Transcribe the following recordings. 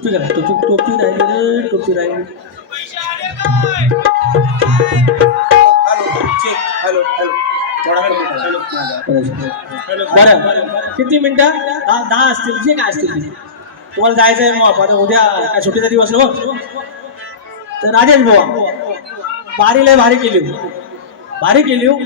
टोपी घाला टोपी टोपी राहिली टोपी राहिली हॅलो हॅलो हॅलो बरं. किती मिनिटं? दहा दहा असतील जे काय असतील तुम्हाला जायचं आहे मग आता उद्या काय सुट्टीचा दिवस हो? तर राजेश बुवा भारी लय भारी केली हो. भारी केली हो.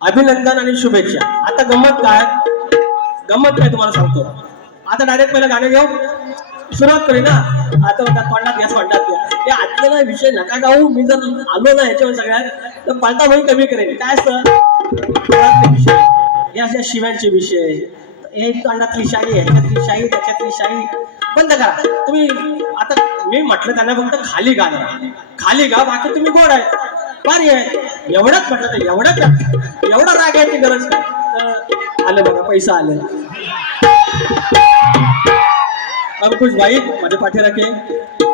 अभिनंदन आणि शुभेच्छा. आता गंमत काय? गंमत काय तुम्हाला सांगतो. आता डायरेक्ट पहिलं गाणं घेऊ. सुरुवात करू ना. आता म्हणतात तोंडात घ्या तोंडात घ्या हे आतलेला विषय नका गाऊ मी जर आलो ना याच्यावर सगळ्यात तर पालता भाई कमी करेल. काय असतं? विषय. हे अशा शिव्यांचे विषय. हे तोंडातली शाही ह्याच्यातली शाही त्याच्यातली शाही बंद करा. तुम्ही आता मी म्हटलं त्यांना फक्त खाली गा खाली गा बाकी तुम्ही गोड आहे. भारी आहे. एवढंच म्हटलं तर एवढंच एवढं राग यायची गरज नाही. आलं बघा पैसा आलं. अंकुश भाई म्हणजे पाठीराखे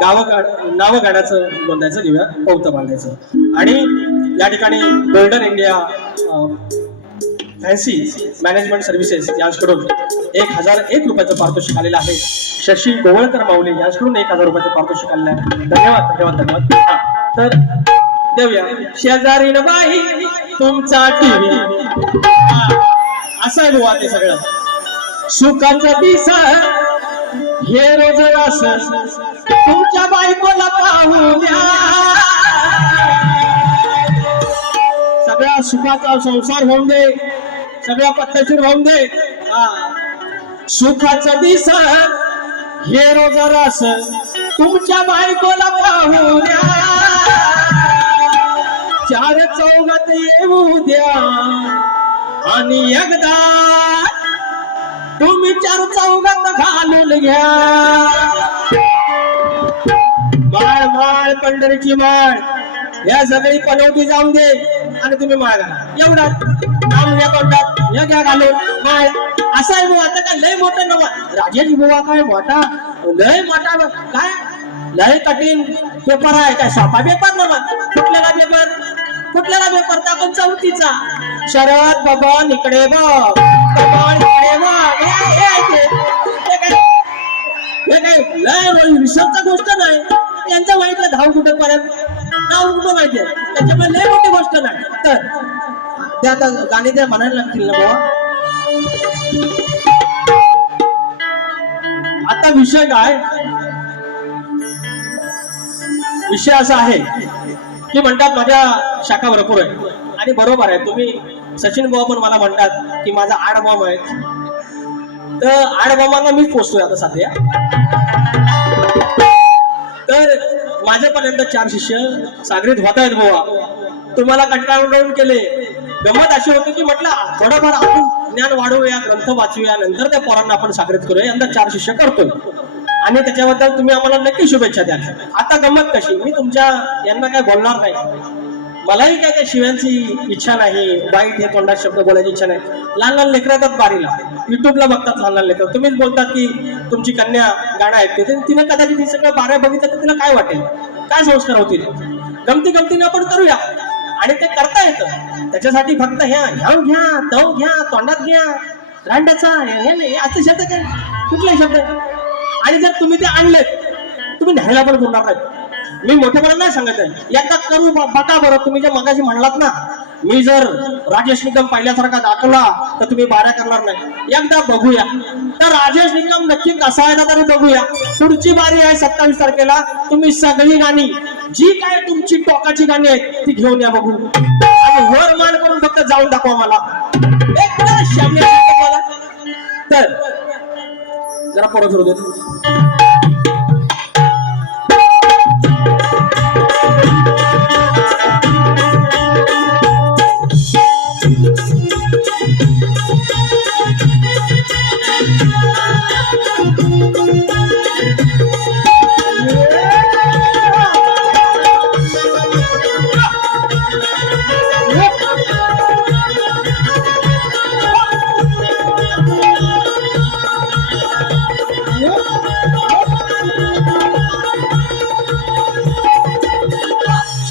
गाव नावं गाण्याचं बोलायचं घेऊया पौत बांधायचं. आणि या ठिकाणी golden India fancy management services यांच्याकडून एक हजार एक रुपयाचं पारितोषिक आलेलं आहे. शशी गोवळकर माऊली यांच्याकडून एक हजार रुपयाचं पारितोषिक आलेलं आहे. धन्यवाद धन्यवाद धन्यवाद. तर देऊया. शेजारी बाई तुमचा टीव्ही. असं आहे बुवा ते सगळं. सुखाचा दिसा हे रोज रस तुमच्या बायकोला पाहू द्या. सगळ्या सुखाचा संसार होऊन दे सगळ्या पद्धतशीर होऊन दे. हा. दिस हे रोज रस तुमच्या बायकोला पाहू द्या. चार चौघात येऊ द्या. आणि एकदा तुम्ही चार चौघात घालून घ्या. माळ माळ पंढरीची माळ या सगळी पनवती जाऊन दे आणि तुम्ही माळ घाला एवढा जाऊन या तोंडात या घ्या घालून. माळ असं आहे बुवा आता काय लय मोठं नवा राजेश बुवा काय मोठा? लय मोठा काय? लय कठीण पेपर आहे. काय सापा पेपर नवा कुठल्याला पेपर कुठल्याला पेपर तर पण चौथीचा. शरद बबन इकडे बघ. बबन इकडे बघ. विषमचा गोष्ट नाही. यांच्या माहितलं धाव कुठं पर्यंत नाव कुठं माहितीये त्याच्यामुळे लय मोठी गोष्ट नाही. तर ते आता गाणी त्या म्हणायला लागतील ना बाबा आता विषय काय? विषय असा आहे. की म्हणतात माझ्या शाखा भरपूर आहे आणि बरोबर आहे तुम्ही सचिन भाऊ पण मला म्हणतात की माझा आड बॉम्ब आहे. तर आड बॉम्बांना मीच पोचतोय आता सध्या. तर माझ्यापर्यंत चार शिष्य सागरीत होत आहेत बुवा. तुम्हाला कंटाळून केले. गंमत अशी होती की म्हटलं थोडंफार आपण ज्ञान वाढवूया ग्रंथ वाचूया नंतर त्या पोरांना आपण सागरीत करूया यंदा चार शिष्य करतोय. आणि त्याच्याबद्दल तुम्ही आम्हाला नक्की शुभेच्छा द्या आता गंमत कशी? मी तुमच्या यांना काय बोलणार नाही. मलाही काय त्या शिव्यांची इच्छा नाही. वाईट हे तोंडात शब्द बोलायची इच्छा नाही. लहान लहान लेकर येतात बारीला. युट्यूबला बघतात लहान लहान लेकरं. तुम्हीच बोलतात की तुमची कन्या गाणं ऐकते. तर तिनं कदाचित हे सगळं बाऱ्या बघितलं तर तिला काय वाटेल? काय संस्कार होतील? गमती गमतीने आपण करूया. आणि ते करता येतं. त्याच्यासाठी फक्त ह्या ह्याव घ्या तव घ्या तोंडात घ्या. रांडाचा हे नाही. असं शब्द काय? कुठलाही शब्द. आणि जर तुम्ही ते आणलेत तुम्ही न्यायला पण बोलणार नाही मी मोठेपणा नाही सांगत आहे. एकदा करू बघा बरं तुम्ही जे मगाशी म्हणलात ना मी जर राजेश निकम पहिल्यासारखा दाखवला तर तुम्ही बाऱ्या करणार नाही. एकदा बघूया. तर राजेश निकम नक्की कसा आहे ना तरी बघूया. पुढची बारी आहे सत्तावीस तारखेला. तुम्ही सगळी गाणी जी काय तुमची टोकाची गाणी आहेत ती घेऊन या बघू आणि वर मान करून फक्त जाऊन दाखवा मला. एक मला. तर जरा परत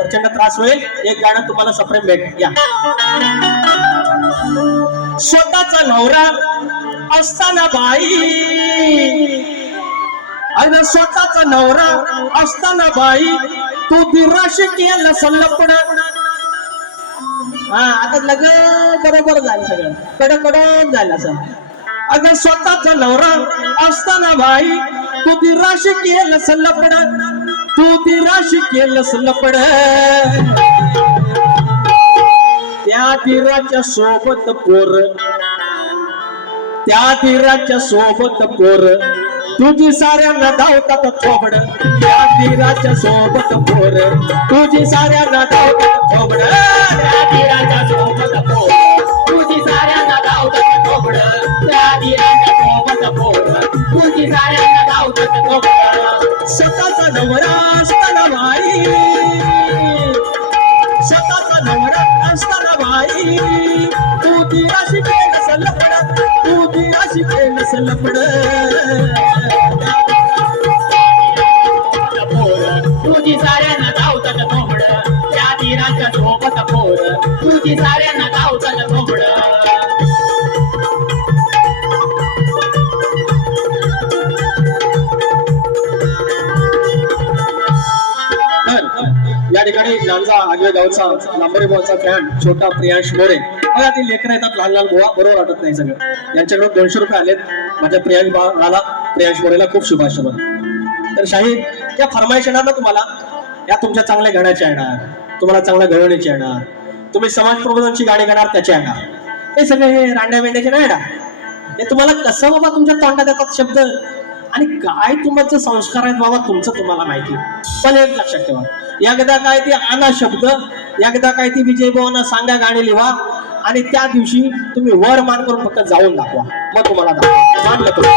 प्रचंड त्रास होईल. एक गाणं तुम्हाला सप्रेम भेट. या. स्वतःचा नवरा असताना बाई. अरे स्वतःचा नवरा असताना बाई. तू दुराशी केलं सल्लपड हा आता लग बरोबर झालं सगळं. कड कडक झालं असं. अगं स्वतःचा नवरा असताना बाई. तू दुराशी केलं सल्लपड तू दिराशी केलंस लपड. त्या दिराच्या सोबत पोर. त्या धीराच्या सोबत पोर. तुझी साऱ्यांना धावतात थोबड. त्या धीराच्या सोबत पोर. तुझी साऱ्यांना धावतात थोबड. त्या धीराच्या सोबत पोर, तुझी साऱ्यांना धावतात थोबड. त्या धीराच्या सोबत पोर, तुझी साऱ्यांना धावतात थोबड. स्वतःचा नवरा असताना भाई स्वतःचा नवरा असताना भाई तू ती अशी केलं सलपड तू ती अशी केलं सलपड तुझी साऱ्यांना गावतात थोबड. त्या तिराच्या झोपत पोर, तुझी साऱ्यांना गावतात थोबड. लांजा गावचा लांबरी गावचा फॅन छोटा प्रियांश मोरे. मला ती लेकर येतात लहान लहान गोवा बरोबर वाटत नाही सगळं. यांच्याकडे दोनशे रुपये आलेत. माझ्या प्रियांश बाळाला प्रियांश मोरेला खूप शुभाशुभ तर शाहीद या फरमाईश येणार ना तुम्हाला? या तुमच्या चांगल्या गाण्याच्या येणार. तुम्हाला चांगल्या घडवण्याची येणार. तुम्ही समाज प्रबोधनची गाणी गाणार त्याच्या येणार. हे सगळे हे रांड्या मेंढ्याचे नाही येणार. हे तुम्हाला कसं बाबा तुमच्या तोंडात येतात शब्द? आणि काय तुमचे संस्कार आहेत बाबा तुमचं तुम्हाला माहिती. पण एक लक्षात ठेवा. एकदा काय ती आना शब्द एकदा काय ती विजय भावांना सांगा गाणी लिहा आणि त्या दिवशी तुम्ही वर मान करून फक्त जाऊन दाखवा. मग तुम्हाला दाखवा.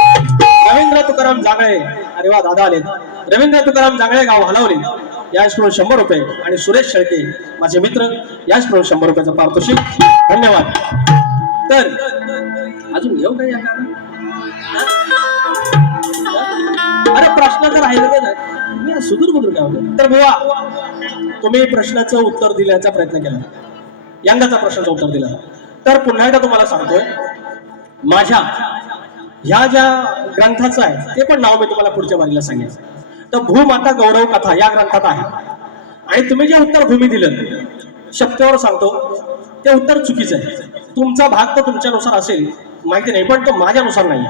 रवींद्र तुकाराम जांगळे. अरे वा दादा आले रवींद्र तुकाराम जांगळे गाव हलवले. याच शंभर रुपये आणि सुरेश शेळके माझे मित्र याच शंभर रुपयाचं पारितोषिक. धन्यवाद. तर अजून येऊ काही प्रश्नाचं राहिलं मी सुदूर बुदूर काय होतं? तर बुवा तुम्ही प्रश्नाचं उत्तर दिल्याचा प्रयत्न केला. यंदाचा प्रश्नाचं उत्तर दिलं. तर पुन्हा एकदा तुम्हाला सांगतोय माझ्या ह्या ज्या ग्रंथाचं आहे ते पण नाव मी तुम्हाला पुढच्या बारीला सांगेन. तर भूमाता गौरव कथा या ग्रंथात आहे. आणि तुम्ही जे उत्तर भूमी दिलं शब्दावर सांगतो ते उत्तर चुकीचं आहे. तुमचा भाग तर तुमच्यानुसार असेल माहिती नाही पण तो माझ्यानुसार नाही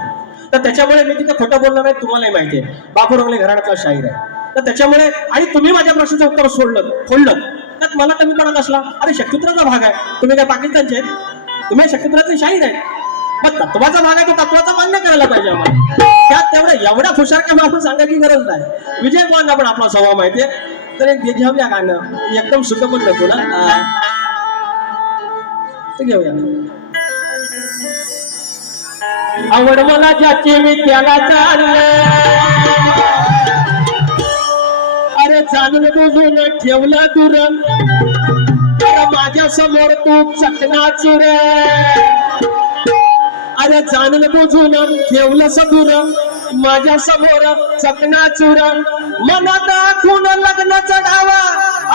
तर त्याच्यामुळे मी तिथे खोटं बोलणार नाही तुम्हालाही माहिती आहे. बापू रंगले शाहीर आहे. तर त्याच्यामुळे आणि तुम्ही माझ्या प्रश्नाचं उत्तर सोडलं खोडलं त्यात मला कमी पडत असला अरे शक्तिपुत्राचा भाग आहे. तुम्ही काय पाकिस्तानचे तुम्ही शक्तिपुत्राचे शाहीर आहे मग तत्वाचा भाग आहे तो तत्वाचा मान्य करायला पाहिजे आम्हाला. त्यात तेवढं एवढा हुशार का आपण सांगायची गरज नाही. विजय कोण आपण आपला स्वभाव माहितीये तर एक घेऊया गाणं एकदम सुख पण नको ना ते घेऊया. आवड मला ज्याची मी त्याला चाललं अरे जाणून बुजून ठेवलं दूर. माझ्यासमोर तू चकना चुर. अरे जाणून बुजून ठेवलं सदूर माझ्यासमोर चकना चुर. मनात दाखवून लग्न चढावा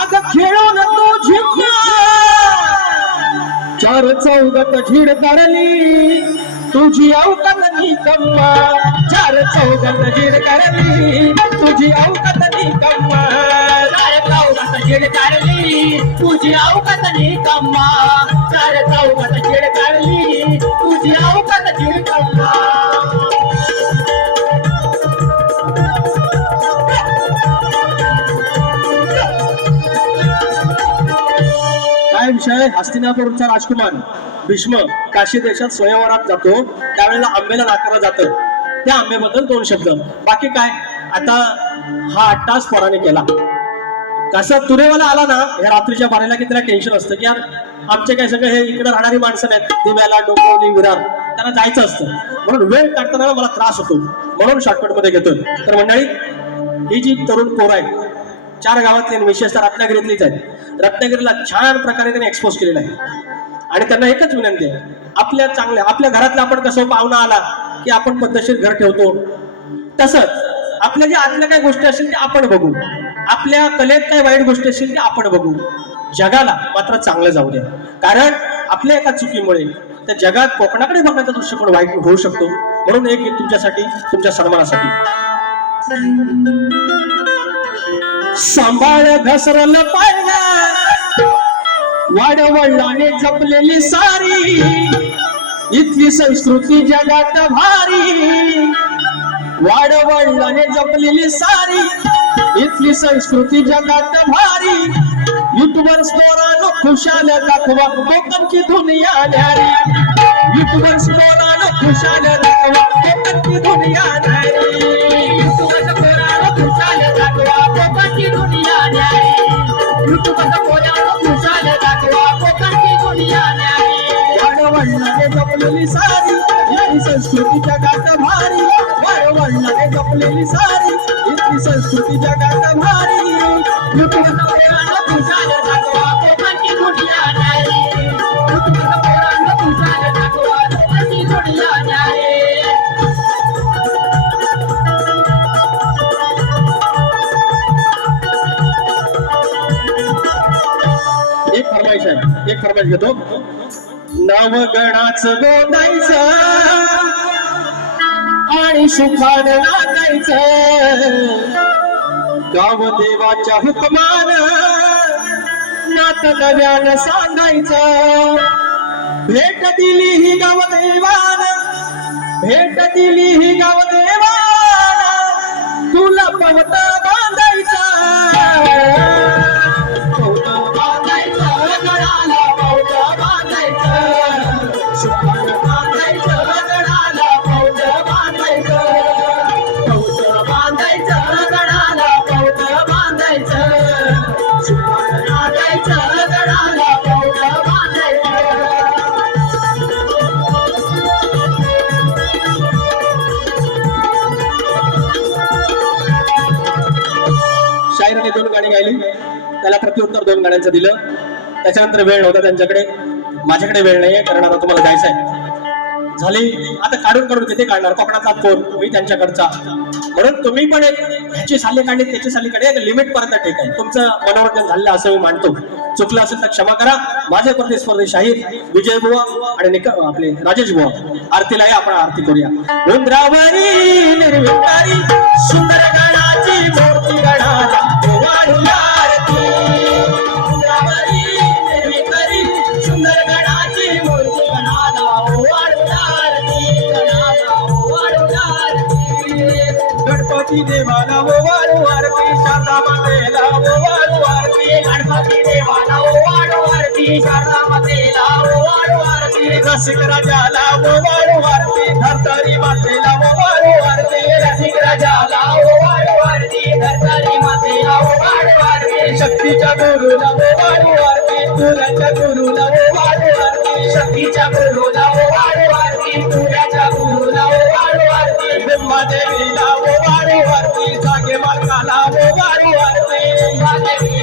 अग खेळून तू झिपला चार चौगत झीड धरली. तुझी अवकत कम्मा. चार चौगत झीड करली. तुझी अवकत कम्मा. चार चौघात झीड काढली तुझी अवकात कम्मा. चार चौघात झीड काढली तुझी औकत झीड कम्मा. काय विषय हस्तिनापूरचा राजकुमार भीष्म काशी देशात स्वयंवरात जातो. त्यावेळेला आंबेला नाकारलं जातं. त्या आंबेबद्दल दोन शब्द. बाकी काय? आता हा अट्टास तास पोराने केला. कसा? तुरेवाला आला ना या रात्रीच्या बारेला की त्याला टेन्शन असतं की यार आमचे काय सगळे हे इकडे राहणारी माणसं नाहीत. दिव्याला डोंबिवली विरार. त्यांना जायचं असतं. म्हणून वेळ काढताना मला त्रास होतो. म्हणून शॉर्टकटमध्ये घेतोय. तर मंडळी ही जी तरुण पोर आहेत चार गावातले विशेषतः रत्नागिरीतलीच आहेत रत्नागिरीला छान प्रकारे त्यांनी एक्सपोज केलेला आहे. आणि त्यांना एकच विनंती आहे आपल्या चांगल्या आपल्या घरातला आपण कसं पाहुणा आला की आपण पद्धतशीर घर ठेवतो. तसंच आपल्या ज्या आतल्या काही गोष्टी असतील त्या आपण बघू. आपल्या कलेत काही वाईट गोष्टी असतील त्या आपण बघू. जगाला मात्र चांगलं जाऊ द्या. कारण आपल्या एका चुकीमुळे त्या जगात कोकणाकडे बघण्याचा दृष्टिकोन वाईट होऊ शकतो. म्हणून एक तुमच्यासाठी तुमच्या सन्मानासाठी. सांभाळ घसरलं पाहिजे वाडवडिलाने जपलेली सारी इथली संस्कृती जगात भारी. वाडवडिलाने जपलेली सारी इथली संस्कृती जगात भारी. युट्यूबर स्कोरानं खुशाल दाखवा कोकणची दुनिया न्यारी. युट्यूबर स्कोरानं खुशाल दाखवा कोकणची दुनिया न्यारी. युट्यूबच्या पोरानं खुशाल दाखवा कोकणची दुनिया न्यारी वाडवडिलाने जपलेली सारी इथली संस्कृती जगात भारी जपलेली सारी संस्कृती जगात भारी खुशाल दाखवा कोकणची दुनिया न्यारी आहे घेतो? नवगणाच गोदायचं आणि सुखान नाचायचं. गाव देवाच्या हुकमान नात नव्यान सांगायचं. भेट दिली ही गाव देवान भेट दिली ही गाव देवान. तुला पवत त्याला प्रत्युत्तर दोन गाण्यांचं दिलं. त्याच्यानंतर वेळ नव्हता त्यांच्याकडे. माझ्याकडे वेळ नाहीये कारण आता तुम्हाला जायचं आहे झाली. आता काढून काढून तिथे काढणार? कोकणातला कोण? मी त्यांच्याकडचा. म्हणून तुम्ही पण एक ह्याची साली काढली त्याची साली काढली. एक लिमिट पर्यंत ठीक आहे. तुमचं मनोरंजन झालं असं मी मानतो. चुकलं असेल तर क्षमा करा. माझे प्रतिस्पर्धी शाहीर विजय बुवा आणि निक आपले राजेश बुवा. आरतीला आपण आरती करूया. उंदरावरी निर्विकारी सुंदर गणाची मूर्ती गणाला. गणपती देवाला ओ वाढू आरती शारदा मातेला ओ वाढू गणपती देवाला ओ आरती शारदा मातेला ओवाळू आरती. रसिक राजाला ओ वाढू आरती धरतरी मातेला ओ वाढू रसिक राजाला ओ आरती धरतारी मातेला ओ आरती. शक्तीच्या गुरुला ओ वाढू तुलाच्या गुरुला ओ वाढू शक्तीच्या गुरुला ओ आरती तुलाच्या गुरुला ओ आरती. ब्रह्मादेवीला ओ वाढू आरती जागे मालकाला ओ वाढू आरती